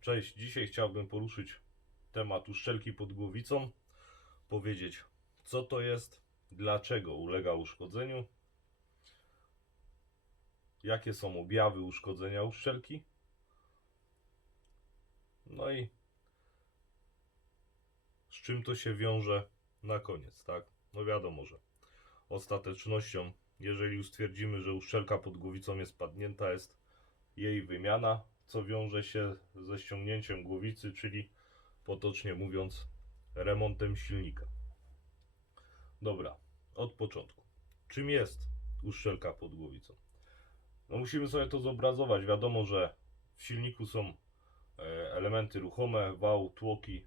Cześć, dzisiaj chciałbym poruszyć temat uszczelki pod głowicą, powiedzieć co to jest, dlaczego ulega uszkodzeniu, jakie są objawy uszkodzenia uszczelki, no i z czym to się wiąże na koniec, tak? No wiadomo, że ostatecznością, jeżeli stwierdzimy, że uszczelka pod głowicą jest padnięta, jest jej wymiana, co wiąże się ze ściągnięciem głowicy, czyli potocznie mówiąc remontem silnika. Dobra, od początku. Czym jest uszczelka pod głowicą? No musimy sobie to zobrazować. Wiadomo, że w silniku są e, elementy ruchome, wał, tłoki,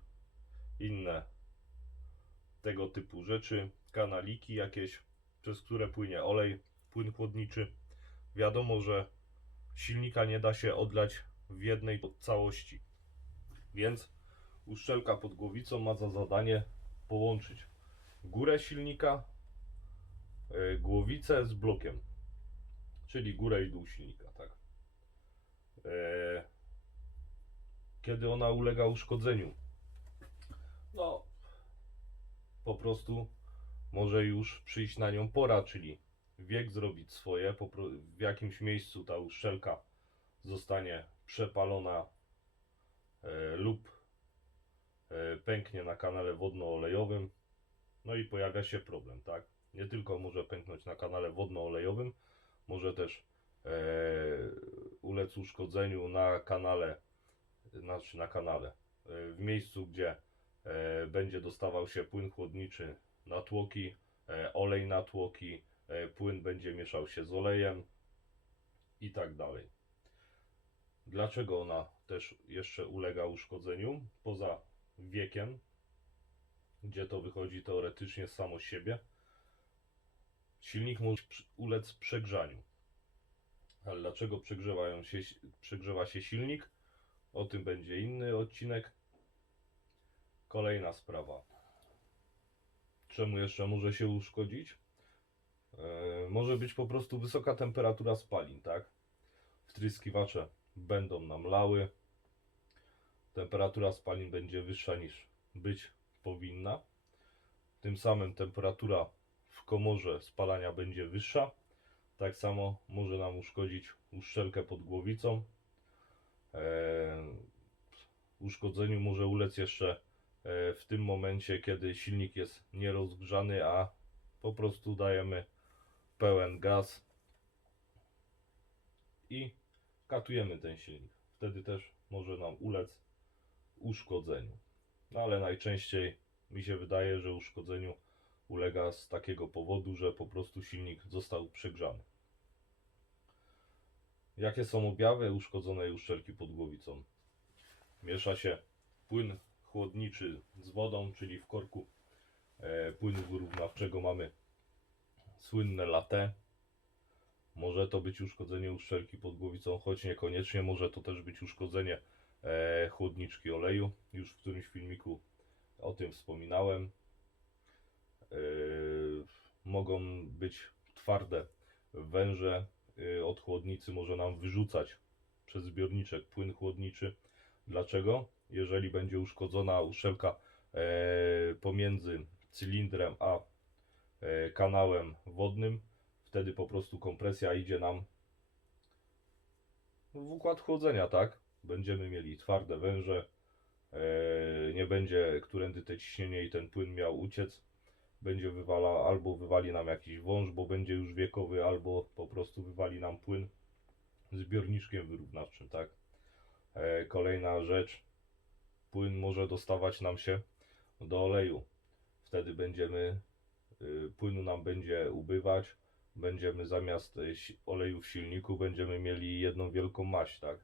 inne tego typu rzeczy, kanaliki jakieś, przez które płynie olej, płyn chłodniczy. Wiadomo, że silnika nie da się odlać w jednej całości. Więc uszczelka pod głowicą ma za zadanie połączyć górę silnika, e, głowicę z blokiem, czyli górę i dół silnika, tak. E, Kiedy ona ulega uszkodzeniu? No, po prostu może już przyjść na nią pora, czyli wiek zrobić swoje, w jakimś miejscu ta uszczelka zostanie przepalona e, lub e, pęknie na kanale wodno-olejowym. No i pojawia się problem, tak? Nie tylko może pęknąć na kanale wodno-olejowym, może też e, ulec uszkodzeniu na kanale, znaczy na kanale, w miejscu, gdzie będzie dostawał się płyn chłodniczy na tłoki, olej na tłoki, płyn będzie mieszał się z olejem i tak dalej. Dlaczego ona też jeszcze ulega uszkodzeniu? Poza wiekiem, gdzie to wychodzi teoretycznie samo siebie, silnik może ulec przegrzaniu. Ale dlaczego przegrzewają się, przegrzewa się silnik? O tym będzie inny odcinek. Kolejna sprawa. Czemu jeszcze może się uszkodzić? E, może być po prostu wysoka temperatura spalin, tak? Wtryskiwacze będą nam lały. Temperatura spalin będzie wyższa niż być powinna. Tym samym temperatura w komorze spalania będzie wyższa. Tak samo może nam uszkodzić uszczelkę pod głowicą. E, uszkodzeniu może ulec jeszcze e, w tym momencie, kiedy silnik jest nierozgrzany, a po prostu dajemy pełen gaz i katujemy ten silnik. Wtedy też może nam ulec uszkodzeniu. No ale najczęściej mi się wydaje, że uszkodzeniu ulega z takiego powodu, że po prostu silnik został przegrzany. Jakie są objawy uszkodzonej uszczelki pod głowicą? Miesza się płyn chłodniczy z wodą, czyli w korku e, płynu wyrównawczego mamy słynne latte. Może to być uszkodzenie uszczelki pod głowicą, choć niekoniecznie może to też być uszkodzenie e, chłodniczki oleju. Już w którymś filmiku o tym wspominałem. E, mogą być twarde węże e, od chłodnicy, może nam wyrzucać przez zbiorniczek płyn chłodniczy. Dlaczego? Jeżeli będzie uszkodzona uszczelka pomiędzy cylindrem a kanałem wodnym, wtedy po prostu kompresja idzie nam w układ chłodzenia, tak? Będziemy mieli twarde węże, e, nie będzie którędy te ciśnienie i ten płyn miał uciec. Będzie wywala, albo wywali nam jakiś wąż, bo będzie już wiekowy, albo po prostu wywali nam płyn zbiorniczkiem wyrównawczym, tak? E, kolejna rzecz, płyn może dostawać nam się do oleju. Wtedy będziemy, y, płynu nam będzie ubywać, będziemy zamiast si- oleju w silniku będziemy mieli jedną wielką maść, tak?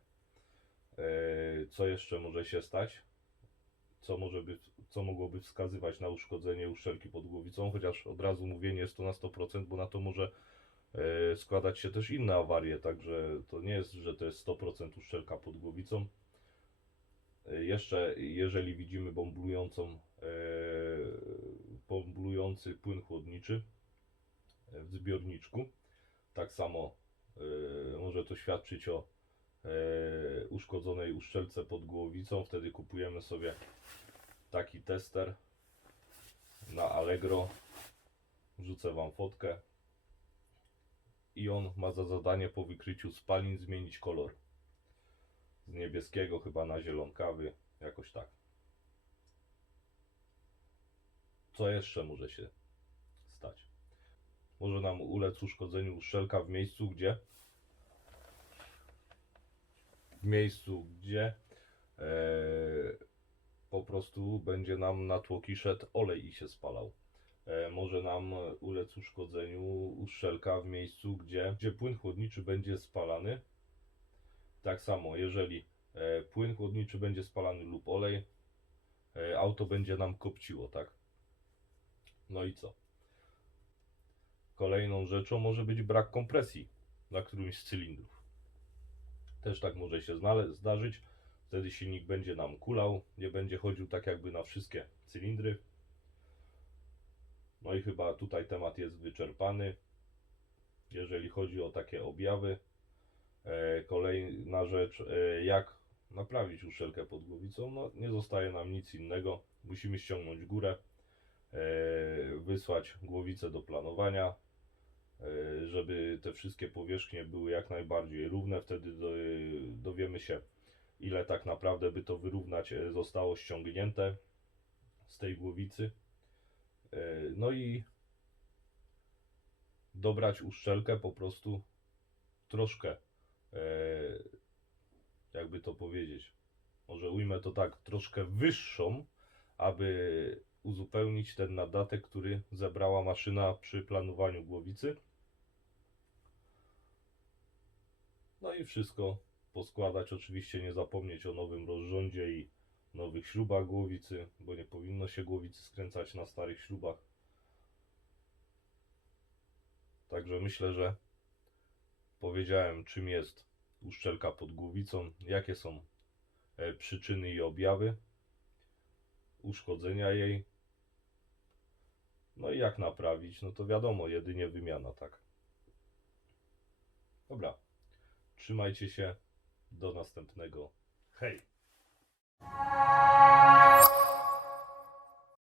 E, Co jeszcze może się stać? Co, może by, co mogłoby wskazywać na uszkodzenie uszczelki pod głowicą? Chociaż od razu mówię, nie jest to na 100%, bo na to może e, składać się też inne awarie, także to nie jest, że to jest 100% uszczelka pod głowicą. E, Jeszcze, jeżeli widzimy bomblującą, e, bomblujący płyn chłodniczy w zbiorniczku, tak samo e, może to świadczyć o e, uszkodzonej uszczelce pod głowicą. Wtedy kupujemy sobie taki tester na Allegro. Wrzucę Wam fotkę. I on ma za zadanie po wykryciu spalin zmienić kolor. Z niebieskiego chyba na zielonkawy, jakoś tak. Co jeszcze może się stać? Może nam ulec uszkodzeniu uszczelka w miejscu, gdzie w miejscu, gdzie e, po prostu będzie nam na tłoki szedł olej i się spalał. E, może nam ulec uszkodzeniu uszczelka w miejscu, gdzie, gdzie płyn chłodniczy będzie spalany. Tak samo, jeżeli e, płyn chłodniczy będzie spalany lub olej, e, auto będzie nam kopciło, tak? No i co? Kolejną rzeczą może być brak kompresji na którymś z cylindrów. Też tak może się zdarzyć. Wtedy silnik będzie nam kulał, nie będzie chodził tak jakby na wszystkie cylindry. No i chyba tutaj temat jest wyczerpany, jeżeli chodzi o takie objawy. E, kolejna rzecz, e, jak naprawić uszczelkę pod głowicą? No nie zostaje nam nic innego. Musimy ściągnąć górę, e, wysłać głowicę do planowania, żeby te wszystkie powierzchnie były jak najbardziej równe. Wtedy do, dowiemy się, ile tak naprawdę by to wyrównać e, zostało ściągnięte z tej głowicy. E, No i dobrać uszczelkę po prostu troszkę, e, jakby to powiedzieć, może ujmę to tak, troszkę wyższą, aby uzupełnić ten nadatek, który zebrała maszyna przy planowaniu głowicy. No i wszystko poskładać. Oczywiście nie zapomnieć o nowym rozrządzie i nowych śrubach głowicy, bo nie powinno się głowicy skręcać na starych śrubach. Także myślę, że powiedziałem, czym jest uszczelka pod głowicą, jakie są e, przyczyny i objawy uszkodzenia jej. No i jak naprawić? No to wiadomo, jedynie wymiana, tak. Dobra. Trzymajcie się. Do następnego. Hej!